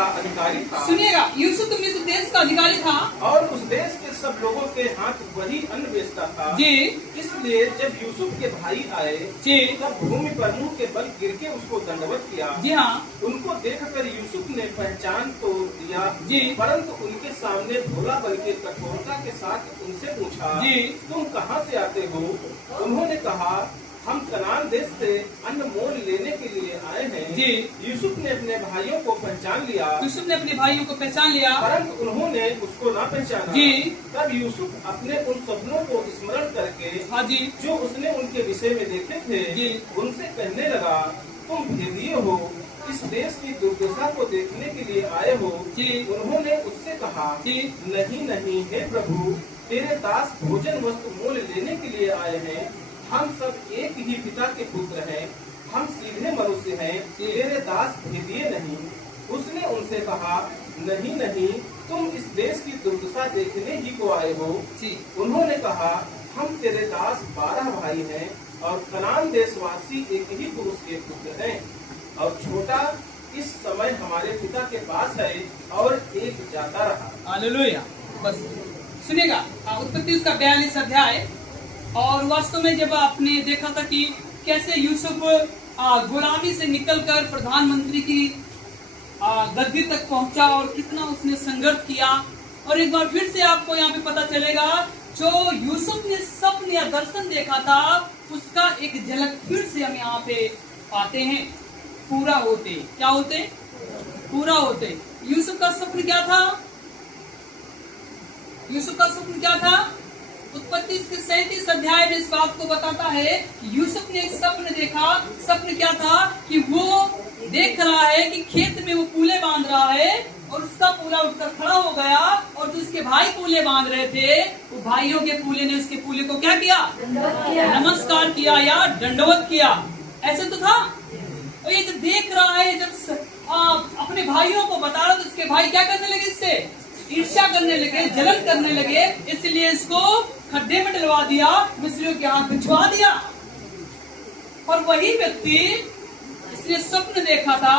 का अधिकारी था। सुनिएगा, यूसुफ तो मिस्र देश का अधिकारी था और उस देश के सब लोगों के हाथ वही अन्न बेचता था जी। इसलिए जब यूसुफ के भाई आए जी तब भूमि पर मुंह के बल गिर के उसको दंडवत किया। जी हाँ उनको देखकर यूसुफ ने पहचान तो दिया जी। परंतु उनके सामने भोला बन के कठोरता के साथ उनसे पूछा जी। तुम कहाँ से आते हो? उन्होंने कहा हम कनान देश से अन्न मोल लेने के लिए आए हैं। जी। यूसुफ ने अपने भाइयों को पहचान लिया यूसुफ ने अपने भाइयों को पहचान लिया परंतु उन्होंने उसको ना पहचाना। जी। तब यूसुफ अपने उन सपनों को स्मरण करके हाँ जी जो उसने उनके विषय में देखे थे जी। उनसे कहने लगा तुम भेदिए हो, इस देश की दुर्दशा को देखने के लिए आए हो। जी। उन्होंने उससे कहा जी। नहीं नहीं हे प्रभु, तेरे दास भोजन वस्तु मोल लेने के लिए आए हैं। हम सब एक ही पिता के पुत्र हैं, हम सीधे मनुष्य हैं, तेरे दास भेदिए नहीं। उसने उनसे कहा नहीं नहीं, तुम इस देश की दुर्दशा देखने ही को आए हो। जी। उन्होंने कहा हम तेरे दास 12 भाई हैं और कनान देशवासी एक ही पुरुष के पुत्र हैं और छोटा इस समय हमारे पिता के पास है और एक जाता रहा। हालेलुया। बस सुनिएगा, उत्पत्ति उसका 42 अध्याय। और वास्तव में जब आपने देखा था कि कैसे यूसुफ गुलामी से निकलकर प्रधानमंत्री की गद्दी तक पहुंचा और कितना उसने संघर्ष किया, और एक बार फिर से आपको यहाँ पे पता चलेगा जो यूसुफ ने स्वप्न या दर्शन देखा था उसका एक झलक फिर से हम यहाँ पे पाते हैं। पूरा होते क्या होते? पूरा होते। यूसुफ का स्वप्न क्या था? यूसुफ का स्वप्न क्या था? उत्पत्ति के 37 अध्याय में इस बात को बताता है कि यूसुफ ने एक स्वप्न देखा। स्वप्न क्या था कि वो देख रहा है कि खेत में वो पूले बांध रहा है और उसका पूला उठकर खड़ा हो गया, और जो उसके भाई पूले बांध रहे थे वो भाइयों के पूले ने उसके पूले को क्या किया? नमस्कार किया या दंडवत किया। ऐसे तो था। और ये जब देख रहा है, जब अपने भाइयों को बता रहा, तो उसके भाई क्या करने लगे? इससे ईर्ष्या करने लगे, जलन करने लगे, इसलिए इसको खड्डे में डलवा दिया, मिस्रियों के हाथ भिजवा दिया। और वही व्यक्ति इसने स्वप्न देखा था,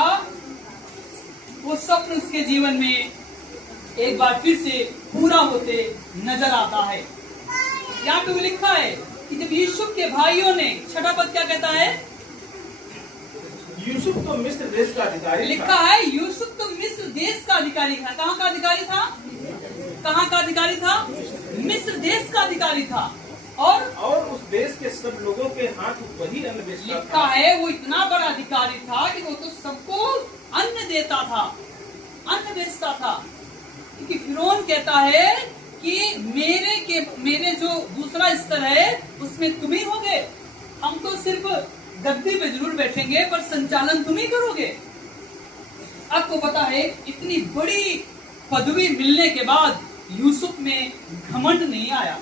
वो स्वप्न उसके जीवन में एक बार फिर से पूरा होते नजर आता है। यहाँ पे वो लिखा है कि जब यूसुफ के भाइयों ने, छठा पद क्या कहता है? यूसुफ तो मिस्र देश का अधिकारी लिखा है यूसुफ तो मिस्र देश का अधिकारी था। कहाँ का अधिकारी था? कहाँ का अधिकारी था? मिस्र देश का अधिकारी था। और उस देश के सब लोगों के हाथ वही अन्न बेचता लिखा था। है वो इतना बड़ा अधिकारी था कि वो तो सबको अन्न देता था, अन्न बेचता था। क्योंकि फिरौन कहता है कि मेरे जो दूसरा स्तर है उसमें तुम ही होगे, हम तो सिर्फ गद्दी पे जरूर बैठेंगे पर संचालन तुम ही करोगे। आपको पता है इतनी बड़ी पदवी मिलने के बाद यूसुफ में घमंड नहीं आया।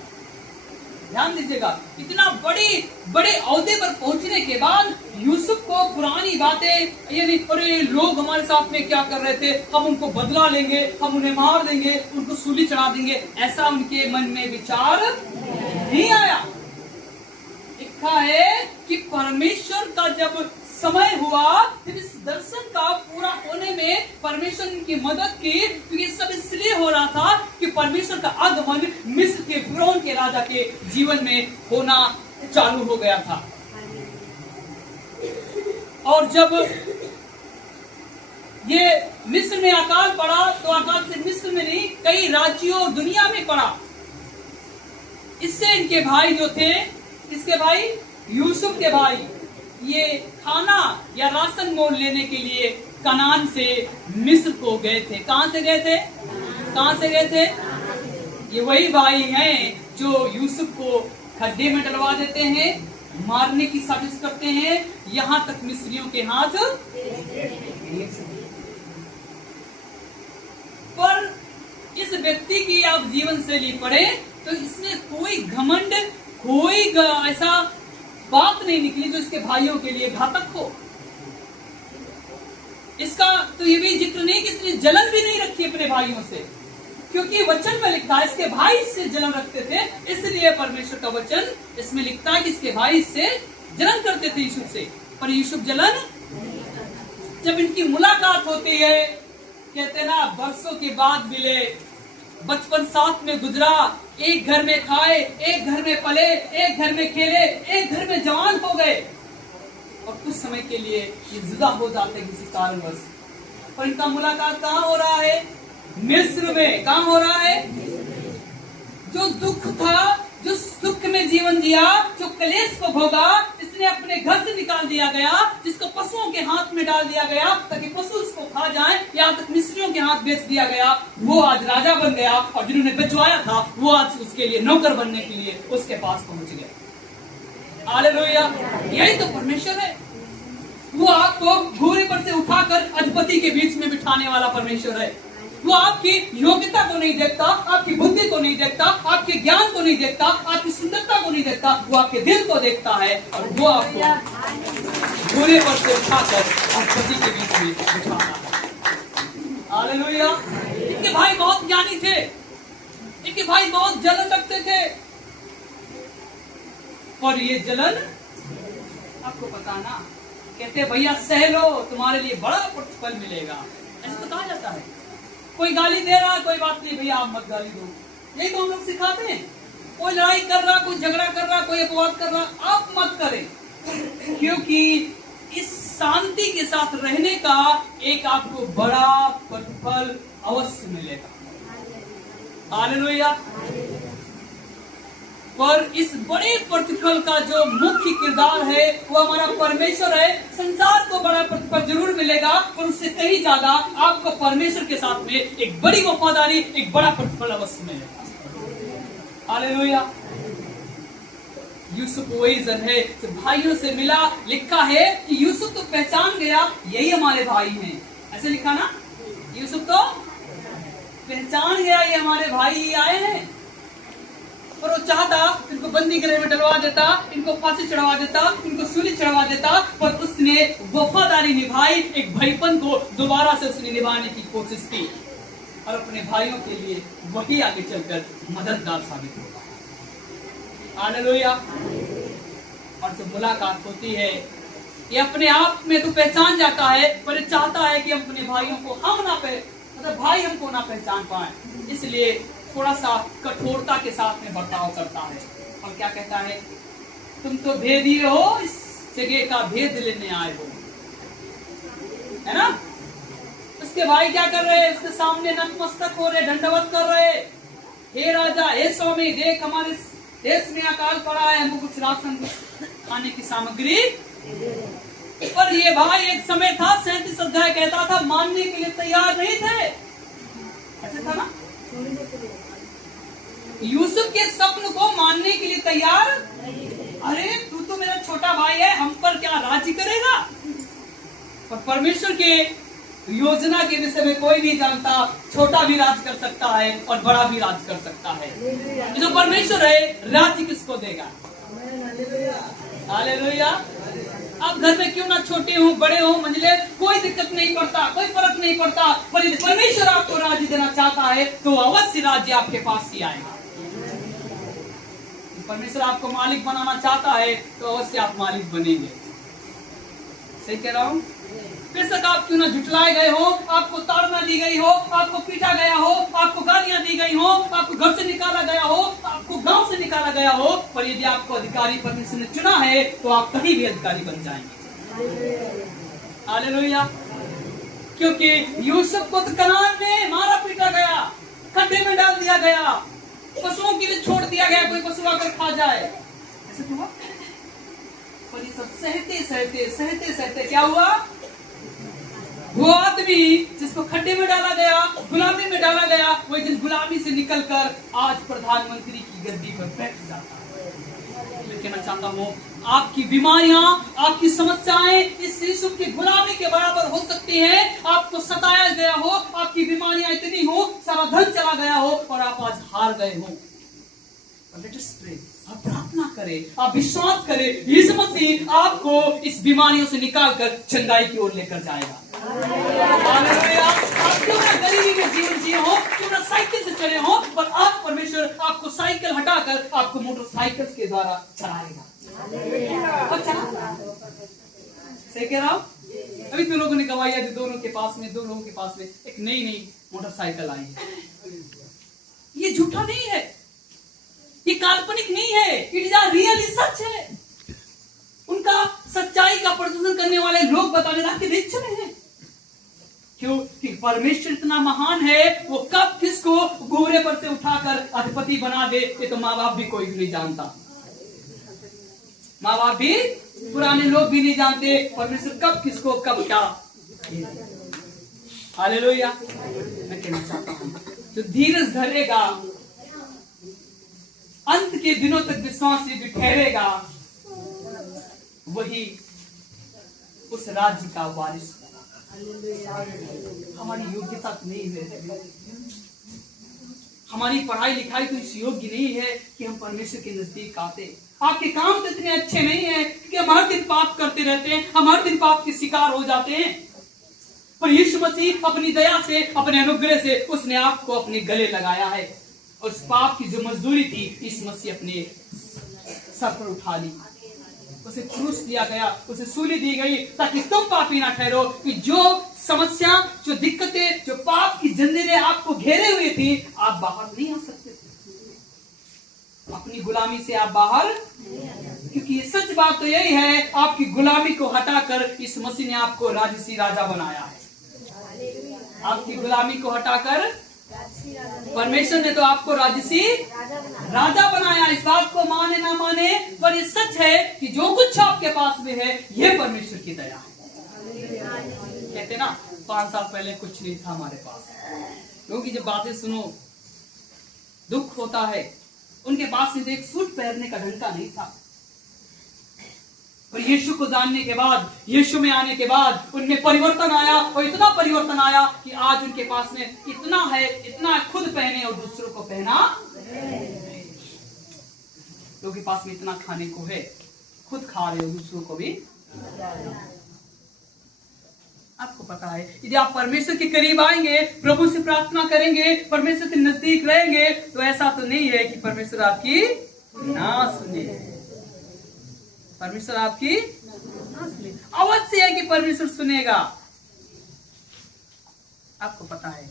ध्यान दीजिएगा, इतना बड़े ओहदे पर पहुंचने के बाद यूसुफ को पुरानी बातें, यानी अरे लोग हमारे साथ में क्या कर रहे थे, हम उनको बदला लेंगे, हम उन्हें मार देंगे, उनको सूली चढ़ा देंगे, ऐसा उनके मन में विचार नहीं आया। लिखा है कि परमेश्वर का जब समय हुआ, फिर इस दर्शन का पूरा होने में परमेश्वर ने की मदद की। तो ये सब इसलिए हो रहा था कि परमेश्वर का आगमन मिस्र के फिरौन के राजा के जीवन में होना चालू हो गया था। और जब ये मिस्र में अकाल पड़ा तो अकाल से मिस्र में नहीं, कई राज्यों और दुनिया में पड़ा। इससे इनके भाई जो थे, इसके भाई यूसुफ के भाई, ये खाना या राशन मोल लेने के लिए कनान से मिस्र को गए थे। कहां से गए थे? कहां से गए थे? ये वही भाई हैं जो यूसुफ को खड्डे में डलवा देते हैं, मारने की साजिश करते हैं, यहाँ तक मिस्रियों के हाथ। पर इस व्यक्ति की आप जीवन शैली पढ़े तो इसमें कोई घमंड, कोई ऐसा बात नहीं निकली जो इसके भाइयों के लिए घातक हो। इसका तो ये भी जिक्र नहीं कि इसने जलन भी नहीं रखी अपने भाइयों से, क्योंकि वचन में लिखा है इसके भाई इससे जलन रखते थे, इसलिए परमेश्वर का वचन इसमें लिखता है कि इसके भाई इससे जलन करते थे यूसुफ से। पर यूसुफ जलन, जब इनकी मुलाकात होती है कहते ना बरसों के बाद मिले, बचपन साथ में गुजरा, एक घर में खाए, एक घर में पले, एक घर में खेले, एक घर में जवान हो गए, और कुछ समय के लिए ये जुदा हो जाते किसी कारणवश। और इनका मुलाकात कहाँ हो रहा है? मिस्र में। कहाँ हो रहा है? जो दुख था, जो सुख में जीवन जिया, जो कलेश को भोगा, जिसने अपने घर से निकाल दिया गया, जिसको पशुओं के हाथ में डाल दिया गया ताकि पशु उसको खा जाए, यहाँ तक मिस्रियों के हाथ बेच दिया गया, वो आज राजा बन गया, और जिन्होंने बेचवाया था वो आज उसके लिए नौकर बनने के लिए उसके पास पहुंच गया। हालेलुया। यही तो परमेश्वर है। वो आपको घोड़े पर से उठाकर अधिपति के बीच में बिठाने वाला परमेश्वर है। वो आपकी योग्यता को नहीं देखता, आपकी बुद्धि को नहीं देखता, आपके ज्ञान को नहीं देखता, आपकी सुंदरता को नहीं देखता, वो आपके दिल को देखता है, और वो आपको घोड़े पर से उठाकर अधिपति के बीच में बिठाता है। हालेलुया। इनके भाई बहुत ज्ञानी थे, इनके भाई बहुत जलन रखते थे, और ये जलन आपको पता ना, कहते भैया सह लो, तुम्हारे लिए बड़ा प्रतिफल मिलेगा, ऐसा तो कहा जाता है। कोई गाली दे रहा, कोई बात नहीं भैया आप मत गाली दो, यही तो हम लोग सिखाते हैं। कोई लड़ाई कर रहा, कोई झगड़ा कर रहा, कोई अपवाद कर रहा, आप मत करें, क्योंकि इस शांति के साथ रहने का एक आपको बड़ा प्रतिफल अवश्य मिलेगा। हालेलुया। पर इस बड़े प्रतिफल का जो मुख्य किरदार है वो हमारा परमेश्वर है। संसार को बड़ा प्रतिफल जरूर मिलेगा, पर उससे कहीं ज्यादा आपको परमेश्वर के साथ में एक बड़ी वफादारी, एक बड़ा प्रतिफल अवश्य मिलेगा। हालेलुया। यूसुफ वही जन है जो भाइयों से मिला। लिखा है कि यूसुफ तो पहचान गया यही हमारे भाई हैं, ऐसे लिखा ना। यूसुफ तो पहचान गया ये हमारे भाई आए हैं, पर वो चाहता इनको बंदी गृह में डलवा देता, इनको फांसी चढ़वा देता, इनको सूली चढ़वा देता, पर उसने वफादारी निभाई। एक भाईपन को दोबारा से उसने निभाने की कोशिश की, और अपने भाइयों के लिए वही आगे चलकर मददगार साबित होगा। हालेलुया। और जब मुलाकात होती है, ये अपने आप में तो पहचान जाता है, पर ये चाहता है कि अपने भाइयों को हम ना मतलब भाई हमको ना पहचान पाए, इसलिए थोड़ा सा कठोरता के साथ में बर्ताव करता है। और क्या कहता है? तुम तो भेदिए हो, इस जगह का भेद लेने आए हो, है ना। उसके भाई क्या कर रहे हैं? उसके सामने नतमस्तक हो रहे, दंडवत कर रहे। हे राजा, हे स्वामी, देख हमारे देश में अकाल पड़ा है, हमको कुछ राशन खाने की सामग्री। पर ये भाई एक समय था, 37 अध्याय कहता था, मानने के लिए तैयार नहीं थे। ऐसा था ना। यूसुफ के स्वप्न को मानने के लिए तैयार, अरे तू तो मेरा छोटा भाई है, हम पर क्या राज्य करेगा। पर परमेश्वर के योजना के विषय में कोई नहीं जानता, छोटा भी राज कर सकता है और बड़ा भी राज कर सकता है। जो परमेश्वर है, राज्य किसको देगा। हालेलुया। आप घर में क्यों ना छोटे हो, बड़े हो, मंझले, कोई दिक्कत नहीं पड़ता, कोई फर्क नहीं पड़ता, पर यदि परमेश्वर आपको राज्य देना चाहता है तो अवश्य राज्य आपके पास ही आएगा। परमेश्वर आपको मालिक बनाना चाहता है तो अवश्य आप मालिक बनेंगे। सही कह रहा हूँ। बेशक आप क्यों ना झुठलाए गए हो, आपको ताड़ना दी गई हो, आपको पीटा गया हो, आपको गालियां दी गई हो, आपको घर से निकाला गया हो, आपको गांव से निकाला गया हो, पर यदि आपको अधिकारी परमेश्वर ने चुना है तो आप कहीं भी अधिकारी बन जाएंगे। हालेलुया। क्योंकि यूसुफ को तो कनान में मारा पीटा गया, खड्डे में डाल दिया गया, पशुओं के लिए छोड़ दिया गया, कोई पशु आकर खा जाए, ऐसे तो हुआ। पर ये सब सहते सहते सहते सहते क्या हुआ? वो आदमी जिसको खड्डे में डाला गया, गुलामी में डाला गया, वो जिस गुलामी से निकलकर आज प्रधानमंत्री की गद्दी पर बैठ जाता है। मैं कहना चाहता हूँ, आपकी बीमारियां, आपकी समस्याएं इस यूसुफ की गुलामी के बराबर हो सकती हैं। आपको सताया गया हो, आपकी बीमारियां इतनी हो, सारा धन चला गया हो और आप आज हार गए हो। आप प्रार्थना करें, आप विश्वास करें, यीशु मसीह आपको इस बीमारियों से निकालकर चंगाई की ओर लेकर जाएगा। आप क्यों ना गरीबी में जीवन जिए हो, क्यों ना साइकिल से चले हो, पर आप परमेश्वर आपको साइकिल हटाकर आपको मोटरसाइकिल के द्वारा चलाएगा। सही कह रहा हूं। अभी तो लोगों ने गवाही दी, दो लोगों के पास में एक नई मोटरसाइकिल आई है। ये झूठा नहीं है, ये काल्पनिक नहीं है, इट इज रियली सच है। उनका सच्चाई का प्रदर्शन करने वाले लोग बताने आपके देश में हैं। क्यों? कि परमेश्वर इतना महान है, वो कब किसको घोड़े पर से उठाकर अधिपति बना दे, ये तो माँ बाप भी कोई भी नहीं जानता। माँ बाप भी, पुराने लोग भी नहीं जानते परमेश्वर कब किसको कब क्या। हालेलुया। मैं कहना चाहता हूँ जो धीरज धरेगा, अंत के दिनों तक विश्वासी भी ठहरेगा, वही उस राज्य का वारिस। हमारी योग्यता तो नहीं है, हमारी पढ़ाई लिखाई तो इस योग्य नहीं है कि हम परमेश्वर के नजदीक आते। आपके काम तो इतने अच्छे नहीं है कि हम हर दिन पाप करते रहते हैं, हम हर दिन पाप के शिकार हो जाते हैं। पर यीशु मसीह अपनी दया से, अपने अनुग्रह से उसने आपको अपने गले लगाया है। और उस पाप की जो मजदूरी थी, इस मसीह अपने सर पर उठा ली, उसे क्रूस दिया गया, उसे सूली दी गई, ताकि तुम पापी ना ठहरो। कि जो समस्या, जो दिक्कतें, जो पाप की जंजीरें आपको घेरे हुए थी, आप बाहर नहीं आ सकते थे। अपनी गुलामी से आप बाहर, क्योंकि ये सच बात तो यही है, आपकी गुलामी को हटाकर इस मसीह ने आपको राजसी राजा बनाया है। आपकी गुलामी को हटाकर परमेश्वर ने तो आपको राजसी राजा बनाया। इस बात को माने ना माने, पर ये सच है कि जो कुछ आपके पास में है, ये परमेश्वर की दया है। कहते ना 5 साल पहले कुछ नहीं था हमारे पास। लोगों की जब बातें सुनो दुख होता है। उनके पास में एक सूट पहनने का ढंग का नहीं था, और यीशु को जानने के बाद, यीशु में आने के बाद उनमें परिवर्तन आया। और इतना परिवर्तन आया कि आज उनके पास में इतना है, इतना खुद पहने और दूसरों को पहना। लोगों के पास में इतना खाने को है, खुद खा रहे हो, दूसरों को भी। आपको पता है, यदि आप परमेश्वर के करीब आएंगे, प्रभु से प्रार्थना करेंगे, परमेश्वर के नजदीक रहेंगे, तो ऐसा तो नहीं है कि परमेश्वर आपकी ना सुने। परमेश्वर आपकी अवश्य है कि परमेश्वर सुनेगा। आपको पता है,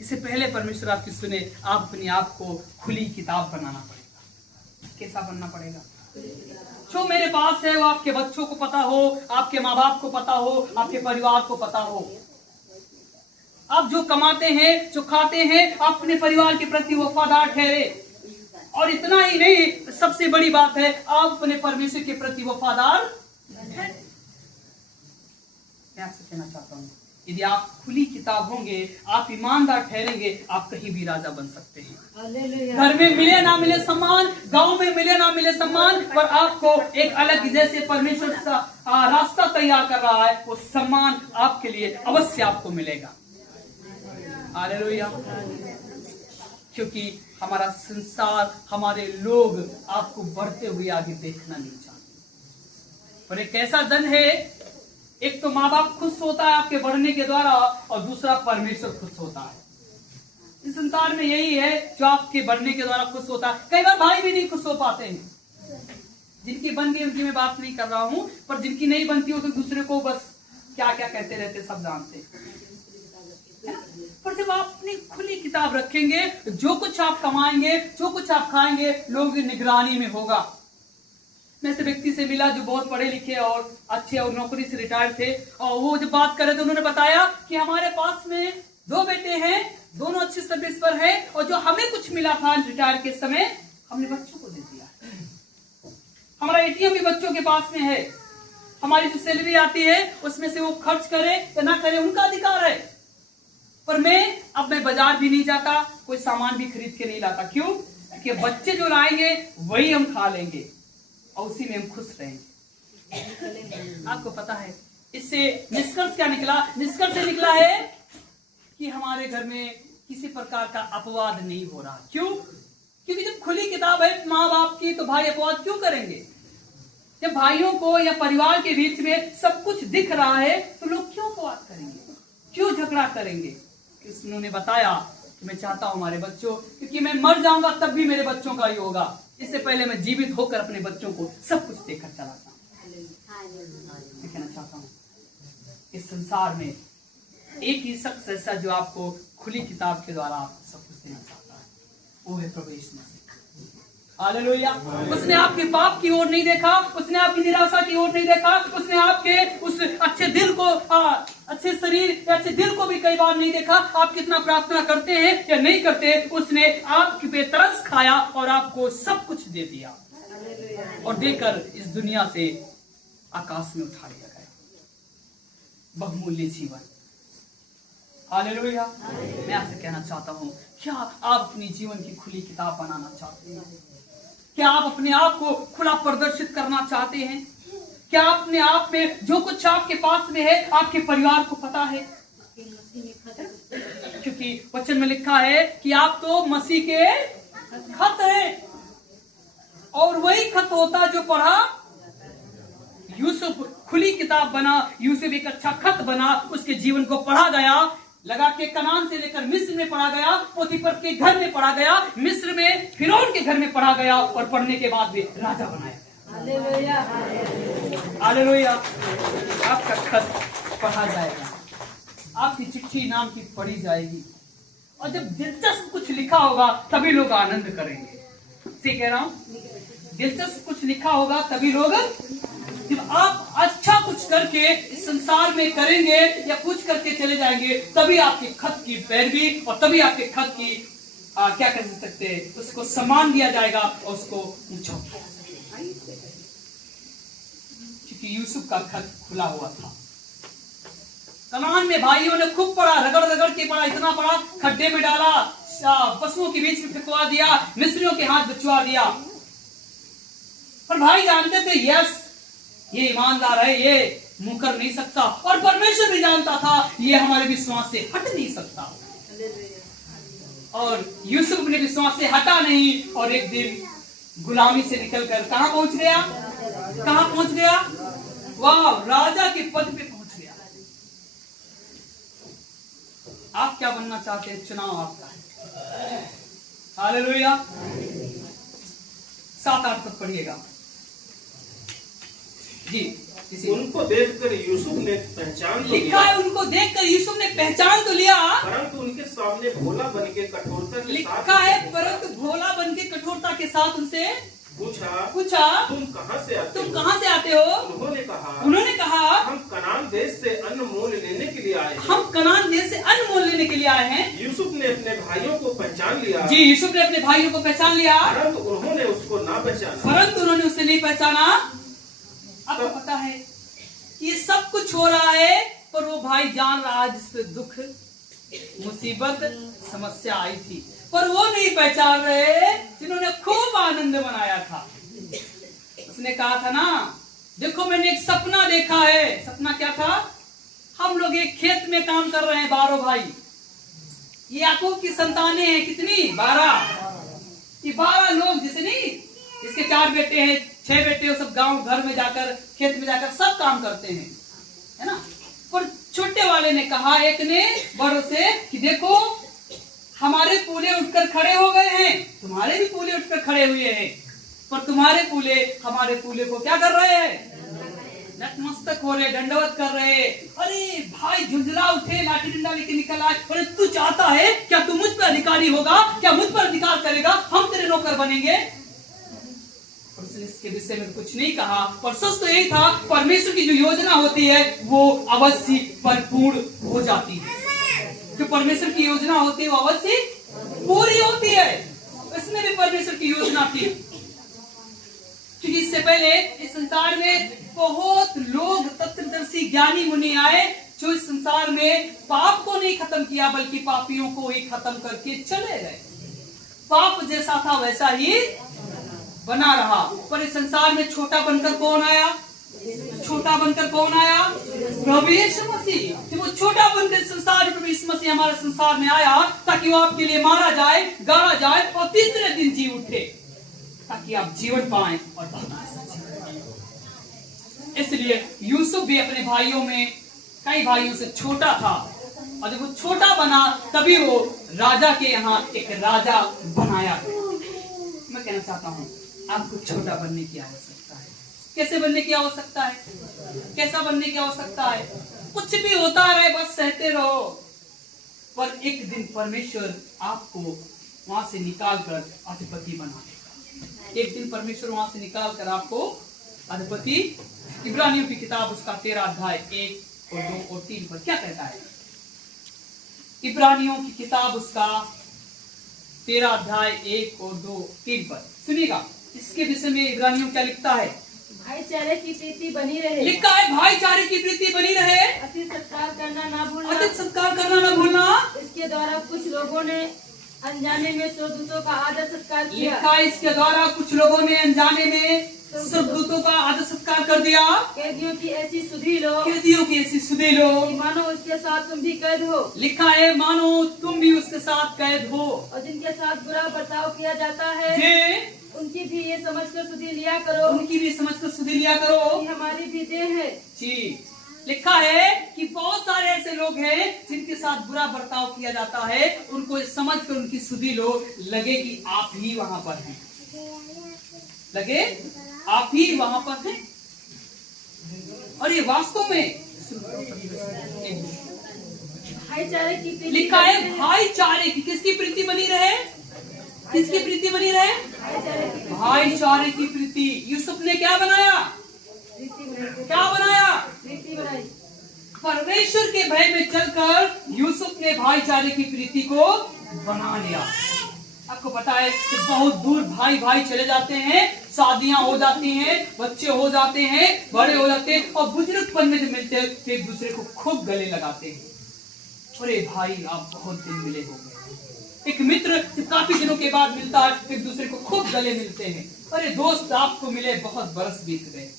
इससे पहले परमेश्वर आपकी सुने, आप अपने आप को खुली किताब बनाना पड़ेगा। कैसा बनना पड़ेगा? जो मेरे पास है वो आपके बच्चों को पता हो, आपके माँ बाप को पता हो, आपके परिवार को पता हो। आप जो कमाते हैं, जो खाते हैं, आप अपने परिवार के प्रति वफादार ठहरे। और इतना ही नहीं, सबसे बड़ी बात है, आप अपने परमेश्वर के प्रति वफादार। मैं आपसे कहना चाहता हूँ, यदि आप खुली किताब होंगे, आप ईमानदार ठहरेंगे, आप कहीं भी राजा बन सकते हैं। घर में मिले ना मिले सम्मान, गांव में मिले ना मिले सम्मान, पर आपको एक अलग, जैसे परमेश्वर रास्ता तैयार कर रहा है, वो सम्मान आपके लिए अवश्य आपको मिलेगा। हालेलुया। क्योंकि हमारा संसार, हमारे लोग आपको बढ़ते हुए आगे देखना नहीं चाहते। पर एक ऐसा जन है, एक तो माँ बाप खुश होता है आपके बढ़ने के द्वारा, और दूसरा परमेश्वर खुश होता है। इस संसार में यही है, जो आपके बढ़ने के द्वारा खुश होता है। कई बार भाई भी नहीं खुश हो पाते हैं। जिनकी बन गई उनकी मैं बात नहीं कर रहा हूं, पर जिनकी नहीं बनती हो तो दूसरे को बस क्या क्या कहते रहते, सब जानते हैं। पर जब आप अपनी खुली किताब रखेंगे, जो कुछ आप कमाएंगे, जो कुछ आप खाएंगे, लोगों की निगरानी में होगा। मैं ऐसे व्यक्ति से मिला जो बहुत पढ़े लिखे और अच्छे और नौकरी से रिटायर्ड थे, और वो जब बात कर रहे थे, उन्होंने बताया कि हमारे पास में 2 बेटे हैं, दोनों अच्छी सर्विस पर हैं, और जो हमें कुछ मिला था रिटायर के समय, हमने बच्चों को दे दिया। हमारा एटीएम भी बच्चों के पास में है। हमारी जो सैलरी आती है उसमें से वो खर्च करे या ना करे, उनका अधिकार है। पर मैं बाजार भी नहीं जाता, कोई सामान भी खरीद के नहीं लाता। क्यों? क्योंकि बच्चे जो लाएंगे वही हम खा लेंगे और उसी में हम खुश रहेंगे। आपको पता है इससे निष्कर्ष क्या निकला? निष्कर्ष से निकला है कि हमारे घर में किसी प्रकार का अपवाद नहीं हो रहा। क्यों? क्योंकि जब खुली किताब है माँ बाप की, तो भाई अपवाद क्यों करेंगे? जब भाइयों को या परिवार के बीच में सब कुछ दिख रहा है, तो लोग क्यों अपवाद करेंगे, क्यों झगड़ा करेंगे? उन्होंने बताया कि मैं चाहता हूं हमारे बच्चों, क्योंकि मैं मर जाऊंगा तब भी मेरे बच्चों का ही होगा, इससे पहले मैं जीवित होकर अपने बच्चों को सब कुछ देकर चलाता हूं। मैं कहना चाहता हूं इस संसार में एक ही शख्स ऐसा जो आपको खुली किताब के द्वारा आपको सब कुछ देना चाहता है, वो है प्रभु यीशु मसीह। हालेलुया। उसने आपके पाप की ओर नहीं देखा, उसने आपकी निराशा की ओर नहीं देखा, उसने आपके उस अच्छे दिल को, अच्छे शरीर या अच्छे दिल को भी कई बार नहीं देखा, आप कितना प्रार्थना करते हैं या नहीं करते। उसने आपके पे तरस खाया और आपको सब कुछ दे दिया और देकर इस दुनिया से आकाश में उठा लिया गया बहुमूल्य जीवन। हालेलुया। मैं आपसे कहना चाहता हूँ, क्या आप अपनी जीवन की खुली किताब बनाना चाहते हैं? क्या आप अपने आप को खुला प्रदर्शित करना चाहते हैं? क्या अपने आप में जो कुछ आपके पास में है आपके परिवार को पता है? क्योंकि वचन में लिखा है कि आप तो मसीह के खत हैं, और वही खत होता जो पढ़ा यूसुफ खुली किताब बना। यूसुफ एक अच्छा खत बना, उसके जीवन को पढ़ा गया, लगा के कनान से लेकर मिस्र में पढ़ा गया, पोतीफर के घर में पढ़ा गया, मिस्र में फिरौन के घर में पढ़ा गया और पढ़ने के बाद भी राजा बनाया गया। हालेलुया। आपका खत पढ़ा जाएगा, आपकी चिट्ठी नाम की पढ़ी जाएगी, और जब दिलचस्प कुछ लिखा होगा तभी लोग आनंद करेंगे। ठीक कह रहा हूं? दिलचस्प कुछ लिखा होगा तभी लोग, जब आप अच्छा कुछ करके इस संसार में करेंगे या कुछ करके चले जाएंगे, तभी आपके खत की पैरवी और तभी आपके खत की क्या कर सकते हैं, उसको सम्मान दिया जाएगा और उसको ऊंचा उठाया जाएगा। क्योंकि यूसुफ का खत खुला हुआ था। कनान में भाइयों ने खूब पढ़ा, रगड़ रगड़ के पढ़ा, इतना पढ़ा खड्डे में डाला, पशुओं के बीच में फेंकवा दिया, मिस्रियों के हाथ बचवा दिया। पर भाई जानते थे यस ये ईमानदार है, ये मुकर नहीं सकता, और परमेश्वर भी जानता था ये हमारे विश्वास से हट नहीं सकता। और यूसुफ अपने विश्वास से हटा नहीं, और एक दिन गुलामी से निकलकर कहां पहुंच गया? कहां पहुंच गया? वाह, राजा के पद पे पहुंच गया। आप क्या बनना चाहते हैं? चुनाव आपका है। हालेलुया। 7-8 पद पढ़िएगा जी। उनको देखकर यूसुफ ने पहचान तो लिखा है, उनको देखकर यूसुफ ने पहचान तो लिया, परंतु उनके सामने भोला बन के कठोरता के लिखा है, परंतु भोला बन के कठोरता के साथ उनसे पूछा तुम कहाँ से आते हो? उन्होंने कहा हम कनान देश से अन्न मोल लेने के लिए आए हैं। हम कनान देश से अन्न मोल लेने के लिए आए हैं। यूसुफ ने अपने भाइयों को पहचान लिया जी, यूसुफ ने अपने भाइयों को पहचान लिया, परंतु उन्होंने उसको ना पहचाना। परंतु उन्होंने उसे नहीं पहचाना। आपको पता है ये सब कुछ हो रहा है, पर वो भाई जान रहा जिस पे दुख, मुसीबत, समस्या आई थी, पर वो नहीं पहचान रहे जिन्होंने खूब आनंद मनाया था। उसने कहा था ना, देखो मैंने एक सपना देखा है। सपना क्या था? हम लोग एक खेत में काम कर रहे हैं, 12 भाई। ये याकूब की संतानें हैं, कितनी? 12। ये 12 लोग, जिसने इसके 4 बेटे हैं, 6 बेटे, वो सब गांव घर में जाकर, खेत में जाकर सब काम करते हैं, है ना। पर छोटे वाले ने कहा, एक ने बड़ों से, कि देखो हमारे पूले उठकर खड़े हो गए हैं, तुम्हारे भी पूले उठकर खड़े हुए हैं, पर तुम्हारे पूले हमारे पूले को क्या कर रहे हैं? नतमस्तक हो रहे, दंडवत कर रहे। अरे भाई झुंझला उठे, लाठी डंडा लेके निकल आए। अरे तू चाहता है क्या तू मुझ पर अधिकारी होगा? क्या मुझ पर अधिकार करेगा? हम तेरे नौकर बनेंगे? उसने इसके विषय में कुछ नहीं कहा, पर सच तो यही था, परमेश्वर की जो योजना होती है वो अवश्य परिपूर्ण हो जाती है। जो परमेश्वर की योजना होती है वो अवश्य पूरी होती है। इसमें भी परमेश्वर की योजना थी, क्योंकि इससे पहले इस संसार में बहुत लोग तत्वदर्शी ज्ञानी मुनि आए, जो इस संसार में पाप को नहीं खत्म किया, बल्कि पापियों को ही खत्म करके चले गए। पाप जैसा था वैसा ही बना रहा। पर इस संसार में छोटा बनकर कौन आया? छोटा बनकर कौन आया? प्रभु यीशु मसीह। कि वो छोटा बनकर संसार में, प्रभु यीशु मसीह हमारे संसार में आया, ताकि वो आपके लिए मारा जाए, गाड़ा जाए और तीसरे दिन जी उठे, ताकि आप जीवन पाएं और पाएं। इसलिए यूसुफ भी अपने भाइयों में कई भाइयों से छोटा था, और जब वो छोटा बना तभी वो राजा के यहाँ एक राजा बनाया गया। मैं कहना चाहता हूँ आपको छोटा बनने की आवश्यकता है। कैसे बनने की आवश्यकता है? कैसा बनने की आवश्यकता है? कुछ भी होता रहे बस सहते रहो, पर एक दिन परमेश्वर आपको वहां से निकाल कर अधिपति बना देगा। एक दिन परमेश्वर वहां से निकाल कर आपको अधिपति। इब्रानियों की किताब उसका 13 अध्याय 1 और 2 और 3 पर क्या कहता है? इब्रानियों की किताब उसका 13 अध्याय 1 और 2 3 पर सुनिएगा। इसके विषय में इब्रानियों क्या लिखता है? भाईचारे की प्रीति बनी रहे। लिखा है भाईचारे की प्रीति बनी रहे, अति सत्कार करना ना भूलना। अति सत्कार करना ना भूलना। इसके द्वारा कुछ लोगों ने अनजाने में स्वर्गदूतों का आदर सत्कार किया। लिखा है इसके द्वारा कुछ लोगों ने अनजाने में स्वर्गदूतों का आदर सत्कार कर दिया। कैदियों की ऐसी सुधि लो, कैदियों की ऐसी सुधि लो, कि मानो उसके साथ तुम भी कैद हो। लिखा है मानो तुम भी उसके साथ कैद हो। और जिनके साथ बुरा बर्ताव किया जाता है जे उनकी भी ये समझकर सुधि लिया करो, उनकी भी समझकर सुधि लिया करो कि हमारी भी देह है। जी। लिखा है कि बहुत सारे ऐसे लोग हैं जिनके साथ बुरा बर्ताव किया जाता है, उनको समझ कर उनकी सुधि लो, लगे कि आप ही वहां पर हैं, लगे आप ही वहां पर हैं। और ये वास्तव में भाईचारे की प्रीति लिखा है बनी रहे। भाईचारे की किसकी प्रीति बनी रहे? किसकी प्रीति बनी रहे? भाईचारे की भाईचारे की प्रीति। यूसुफ ने क्या बनाया? प्रीति बनाई। क्या बनाया? प्रीति बनाई। परमेश्वर के भय में चलकर यूसुफ ने भाईचारे की प्रीति को बना लिया। आपको पता है कि बहुत दूर भाई भाई चले जाते हैं, शादियां हो जाती हैं, बच्चे हो जाते हैं, बड़े हो जाते हैं, और बुजुर्गपन में जब मिलते हैं तो एक दूसरे को खूब गले लगाते हैं। अरे भाई आप बहुत दिन मिले होंगे। एक मित्र जब काफी दिनों के बाद मिलता है एक दूसरे को खूब गले मिलते हैं। अरे दोस्त आपको मिले बहुत बरस बीत गए।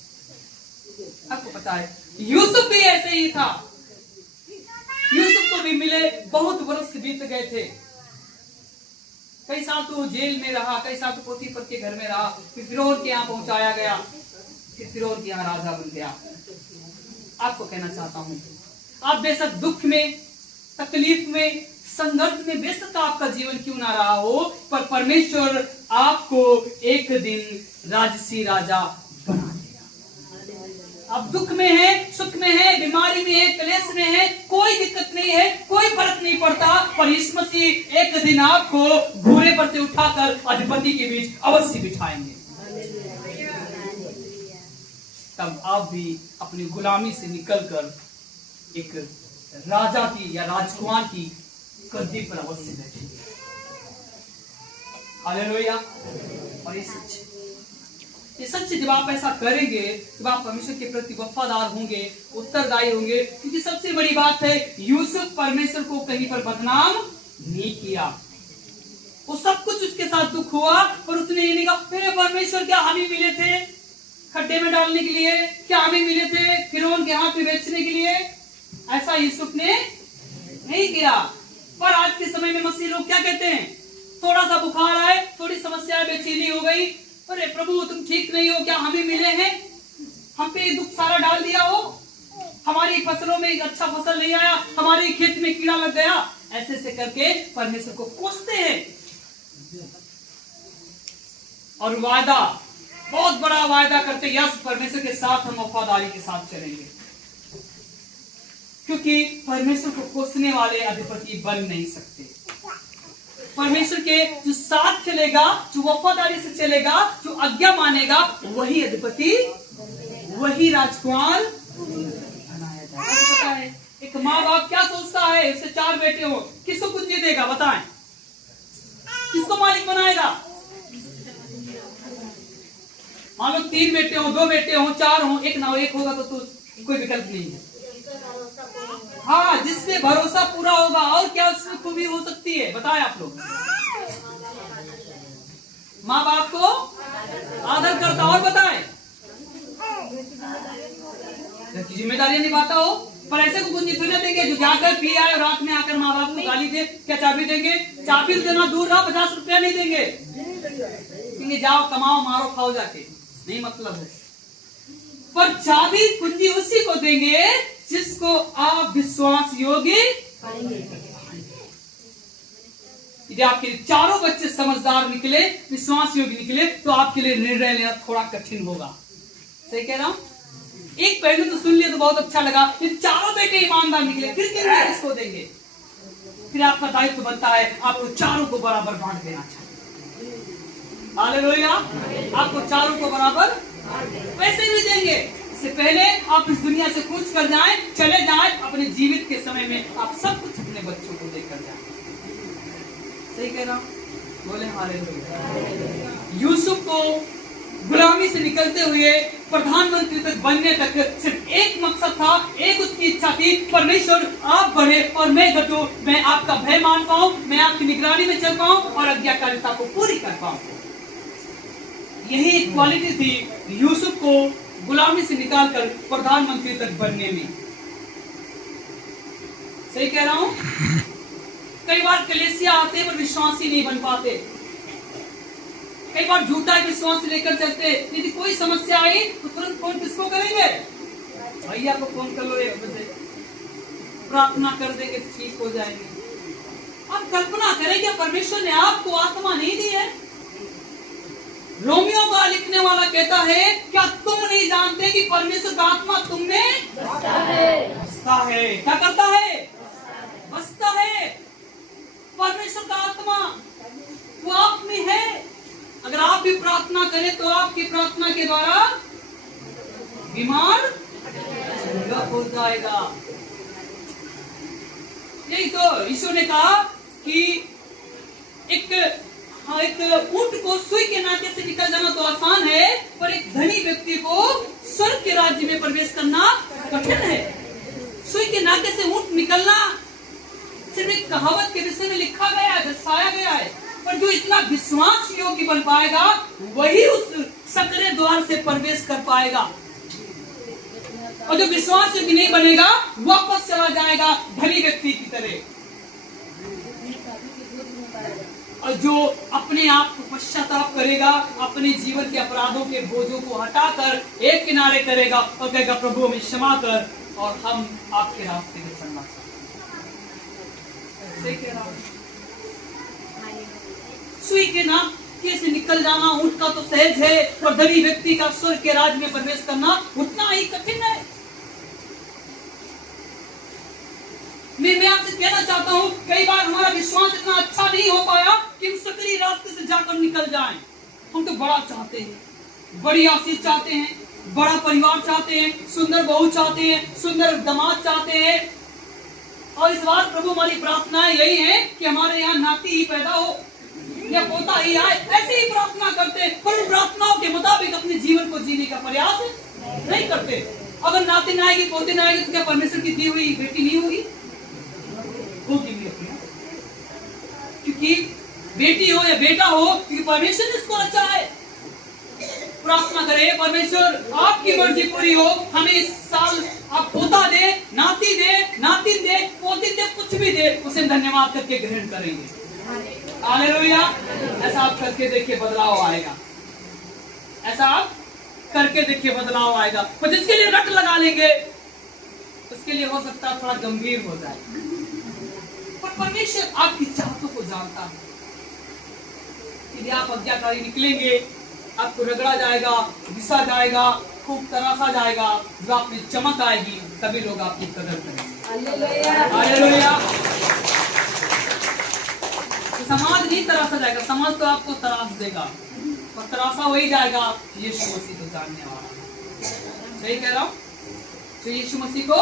आपको पता है यूसुफ भी ऐसे ही था। यूसुफ को भी मिले बहुत बरस बीत गए थे। कई साल तो जेल में रहा, कई साल तो पोतीफर के घर में रहा, फिर फिरौन के यहाँ पहुंचाया गया, फिर फिरौन के यहाँ राजा बन गया। आपको कहना चाहता हूँ आप बेशक दुख में, तकलीफ में, संघर्ष में बेशक आपका जीवन क्यों ना रहा हो, पर परमेश्वर आपको एक दिन राजसी राजा बना देगा। आप दुख में है, सुख में है, बीमारी में है, क्लेश में है, कोई दिक्कत नहीं है, कोई फर्क नहीं पड़ता, पर यीशु मसीह एक दिन आपको घोड़े पर से उठाकर अधिपति के बीच अवश्य बिठाएंगे। तब आप भी अपनी गुलामी से निकलकर एक राजा की या राजकुमार की गद्दी पर अवश्य बैठेंगे। हालेलुया। और ये सच जब आप ऐसा करेंगे, जब आप परमेश्वर के प्रति वफादार होंगे, उत्तरदायी होंगे, क्योंकि सबसे बड़ी बात है यूसुफ परमेश्वर को कहीं पर बदनाम नहीं किया। वो सब कुछ उसके साथ दुख हुआ, पर उसने ये नहीं कहा फिर परमेश्वर क्या हमें मिले थे खड्डे में डालने के लिए, क्या हमें मिले थे फिरौन के हाथ में बेचने के लिए। ऐसा यूसुफ ने नहीं किया। पर आज के समय में मसीह लोग क्या कहते हैं? थोड़ा सा बुखार आए, थोड़ी समस्या बेचैनी हो गई, अरे प्रभु तुम ठीक नहीं हो क्या, हमें मिले हैं, हम पे दुख सारा डाल दिया हो, हमारी फसलों में अच्छा फसल नहीं आया, हमारे खेत में कीड़ा लग गया, ऐसे से करके परमेश्वर को कोसते हैं। और वादा, बहुत बड़ा वादा करते, यस परमेश्वर के साथ हम वफादारी के साथ चलेंगे, क्योंकि परमेश्वर को कोसने वाले अधिपति बन नहीं सकते। परमेश्वर के जो साथ चलेगा, जो वफादारी से चलेगा, जो आज्ञा मानेगा, वही अधिपति, वही राजकुमार बनाया जाएगा। आपको पता है एक माँ बाप क्या सोचता है? उससे 4 बेटे हो, किसको कुंजी देगा बताएं? किसको मालिक बनाएगा? मान लो 3 बेटे हो, 2 बेटे हो, 4 हो, 1 ना हो, 1 होगा तो कोई विकल्प नहीं है। हाँ, जिससे भरोसा पूरा होगा। और क्या उसमें खूबी हो सकती है बताएं आप लोग? माँ बाप को आदर करता, और बताएं जिम्मेदारियां निभाता हो। पर ऐसे को कुंजी थोड़ी देंगे जो जाकर पी आए और रात में आकर माँ बाप को गाली दे, क्या चाबी देंगे? चाबी देना दूर रहा, 50 रुपया नहीं देंगे, क्योंकि जाओ कमाओ मारो खाओ जाके, नहीं मतलब है। पर चाबी कुंजी उसी को देंगे जिसको आप विश्वास योग्य पाएंगे। यदि आपके 4 बच्चे समझदार निकले, विश्वास योग्य निकले, तो आपके लिए निर्णय लेना थोड़ा कठिन होगा। सही कह रहा हूँ? एक पहलू तो सुन लिया तो बहुत अच्छा लगा, फिर चारों बेटे ईमानदार निकले, फिर किसको देंगे? फिर आपका दायित्व बनता है आपको चारों को बराबर बांट देना चाहिए। हालेलुया। आपको चारों को बराबर पैसे भी देंगे। इससे पहले आप इस दुनिया से कूच कर जाएं, चले जाएं, अपने जीवित के समय में आप सब कुछ अपने बच्चों को देकर जाएं। सही कह रहा हूं? बोले हालेलुया। यूसुफ को गुलामी से निकलते हुए प्रधानमंत्री तक बनने तक सिर्फ एक मकसद था, एक उसकी इच्छा थी, परमेश्वर आप बढ़े और मैं घटूं, मैं आपका भय मान पाऊं, मैं आपकी निगरानी में चल पाऊं और आज्ञाकारिता को पूरी कर पाऊं। यही एक क्वालिटी थी यूसुफ को गुलामी से निकालकर प्रधानमंत्री तक बनने में। सही कह रहा हूं? कई बार कलीसिया आते पर विश्वासी नहीं बन पाते, कई बार झूठा विश्वास लेकर चलते। यदि कोई समस्या आई तो तुरंत फोन किसको करेंगे? भैया को फोन कर लो, 1 बजे प्रार्थना कर देंगे तो ठीक हो जाएंगे। आप कल्पना करें क्या परमेश्वर ने आपको आत्मा नहीं दी है? रोमियो का लिखने वाला कहता है, क्या तुम नहीं जानते कि परमेश्वर का आत्मा तुम में बसता है? क्या करता है? बसता है। परमेश्वर का आत्मा वो आप में है। अगर आप भी प्रार्थना करें तो आपकी प्रार्थना के द्वारा बीमार हो जाएगा। यही तो यीशु ने कहा कि एक ऊंट को सुई के नाके से निकल जाना तो आसान है, पर एक धनी व्यक्ति को स्वर्ग के राज्य में प्रवेश करना कठिन है। सुई के नाके से ऊंट निकलना सिर्फ एक कहावत के विषय में लिखा गया है, दर्शाया गया है, पर जो इतना विश्वास योग्य बन पाएगा वही उस सकरे द्वार से प्रवेश कर पाएगा, और जो विश्वास योग्य नहीं बनेगा वापस चला जाएगा धनी व्यक्ति की तरह। और जो अपने आप को पश्चाताप करेगा, अपने जीवन के अपराधों के बोझों को हटाकर एक किनारे करेगा और कहेगा प्रभु हमें क्षमा कर और हम आपके रास्ते में चलना चाहते हैं। सुई के नाके से निकल जाना ऊंट का तो सहज है, और धनी व्यक्ति का स्वर्ग के राज्य में प्रवेश करना उतना ही कठिन है। मैं आपसे कहना चाहता हूँ, कई बार हमारा विश्वास इतना अच्छा नहीं हो पाया कि हम सकरी रास्ते से जाकर निकल जाएं। हम तो बड़ा चाहते हैं, बड़ी आशीष चाहते हैं, बड़ा परिवार चाहते हैं, सुंदर बहू चाहते हैं, सुंदर दामाद चाहते हैं, और इस बार प्रभु हमारी प्रार्थनाएं यही है कि हमारे यहाँ नाती ही पैदा हो या पोता ही आए। ऐसे ही प्रार्थना करते, पर उन प्रार्थनाओं के मुताबिक अपने जीवन को जीने का प्रयास नहीं करते। अगर नाती ना आएगी, पोते ना आएगी, तो क्या परमेश्वर की दी हुई बेटी नहीं होगी? होगी भी अपनी, क्योंकि बेटी हो या बेटा हो, क्योंकि परमेश्वर ने इसको रचा है। प्रार्थना करें, परमेश्वर आपकी मर्जी पूरी हो, हमें इस साल आप पोता दे, नाती दे, नाती दे, पोती दे, कुछ भी दे, उसे धन्यवाद करके ग्रहण करेंगे। हालेलुया। ऐसा आप करके देखिए बदलाव आएगा, ऐसा आप करके देखिए बदलाव आएगा। पर जिसके लिए रट लगा लेंगे उसके लिए हो सकता है थोड़ा गंभीर हो जाए, पर परमेश्वर आपकी चाहतों को जानता है। यदि आप आज्ञाकारी निकलेंगे, आपको रगड़ा जाएगा, घिसा जाएगा, खूब तरासा जाएगा, जो आप में चमक आएगी, तभी लोग आपकी कदर करेंगे। हालेलुया। समाज नहीं तरासा जाएगा, समाज तो आपको तरास देगा, और तरासा वही जाएगा यीशु मसीह को जानने वाला। सही कह रहा हूँ? तो यीशु मसीह को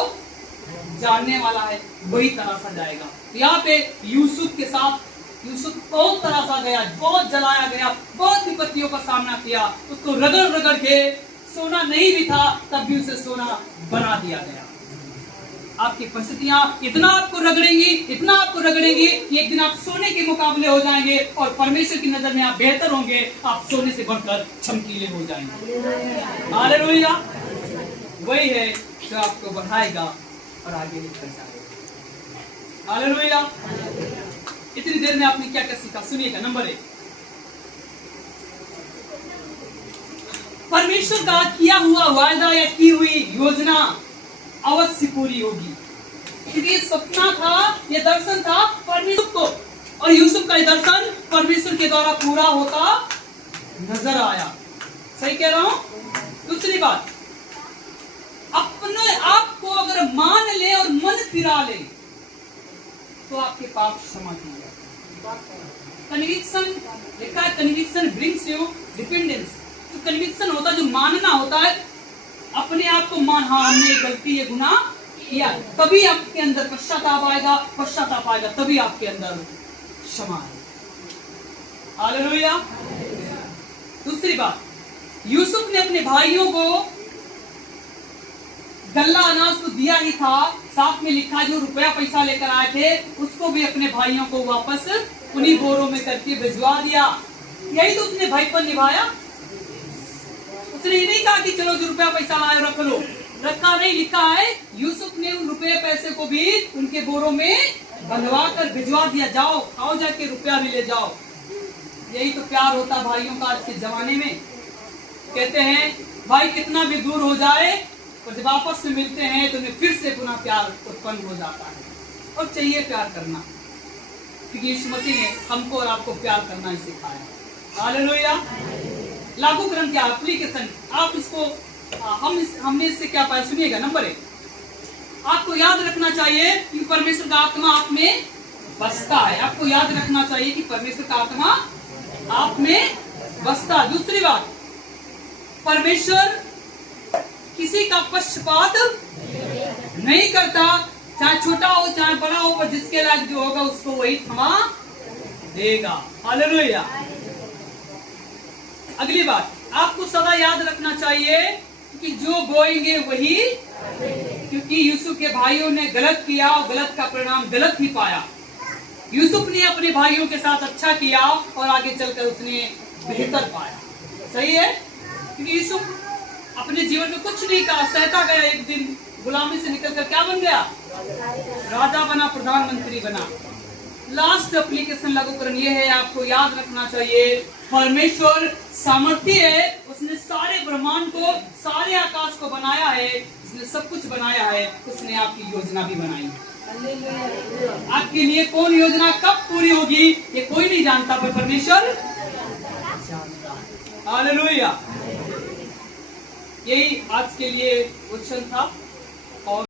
जानने वाला है, वही तरासा जाएगा। यहाँ पे यूसुफ के साथ यूसुफ बहुत तरासा गया, बहुत जलाया गया, बहुत विपत्तियों का सामना किया, उसको रगड़ रगड़ के, सोना नहीं भी था तब भी उसे सोना बना दिया गया। आपकी परिस्थितियां इतना आपको रगड़ेंगी, इतना आपको रगड़ेंगी कि एक दिन आप सोने के मुकाबले हो जाएंगे, और परमेश्वर की नजर में आप बेहतर होंगे, आप सोने से बढ़कर चमकीले हो जाएंगे। हालेलुया। वही है जो आपको बढ़ाएगा और आगे निकल जाएगा। हालेलुया। इतनी देर में आपने क्या क्या सीखा? सुनिएगा। नंबर 1, परमेश्वर का किया हुआ वायदा या की हुई योजना अवश्य पूरी होगी। क्योंकि ये सपना था, ये दर्शन था परमेश्वर को, और यूसुफ का ये दर्शन परमेश्वर के द्वारा पूरा होता नजर आया। सही कह रहा हूं? दूसरी बात, अपने आप को अगर मान ले और मन फिरा ले तो आपके पाप क्षमा किए जाते हैं। कन्विक्शन लिखा है, कन्विक्शन ब्रिंग्स यू डिपेंडेंस। तो कन्विक्शन होता है, जो मानना होता है, अपने आप को मान, हाँ हमने ये गलती ये गुनाह किया, तभी आपके अंदर पश्चाताप आएगा, तभी आपके अंदर क्षमा है। हालेलुया। दूसरी बात, यूसुफ ने अपने भाइयों को गल्ला अनाज तो दिया ही था, साथ में लिखा जो रुपया पैसा लेकर आए थे उसको भी अपने भाइयों को वापस उन्हीं बोरों में करके भिजवा दिया। यही तो उसने भाईपन निभाया। उसने ये नहीं कहा कि चलो जो रुपया पैसा लाए रख लो, रखा नहीं, लिखा है यूसुफ ने उन रुपये पैसे को भी उनके बोरों में बंधवा कर भिजवा दिया, जाओ खाओ जाके, रुपया भी ले जाओ। यही तो प्यार होता भाइयों का आज के जमाने में। कहते हैं भाई कितना भी दूर हो जाए और जब आपस में मिलते हैं तो उन्हें फिर से पुनः प्यार उत्पन्न हो जाता है। और चाहिए प्यार करना, क्योंकि यीशु मसीह ने हमको और आपको प्यार करना ही सिखाया। हालेलुया। लागू करण क्या एप्लीकेशन, आप इसको हमने इससे क्या पाया सुनिएगा। नंबर 1, आपको याद रखना चाहिए कि परमेश्वर का आत्मा आप में बसता है। आपको याद रखना चाहिए कि परमेश्वर का आत्मा आप में बसता है। दूसरी बात, परमेश्वर किसी का पक्षपात नहीं करता, चाहे छोटा हो चाहे बड़ा हो, पर जिसके लायक जो होगा उसको वही क्षमा देगा। हालेलुया। अगली बात, आपको सदा याद रखना चाहिए कि जो बोएंगे वही, क्योंकि यूसुफ के भाइयों ने गलत किया और गलत का परिणाम गलत ही पाया। यूसुफ ने अपने भाइयों के साथ अच्छा किया और आगे चलकर उसने बेहतर पाया। सही है, क्योंकि यूसुफ अपने जीवन में कुछ नहीं कहा, सहता गया, एक दिन गुलामी से निकलकर क्या बन गया, राजा बना, प्रधानमंत्री बना। लास्ट एप्लीकेशन लागूकरण ये है, आपको याद रखना चाहिए परमेश्वर सामर्थ्य है, उसने सारे ब्रह्मांड को, सारे आकाश को बनाया है, उसने सब कुछ बनाया है, उसने आपकी योजना भी बनाई है। आपके लिए कौन योजना कब पूरी होगी ये कोई नहीं जानता, पर परमेश्वर जानता है। हालेलुया। यही आज के लिए क्वेश्चन था।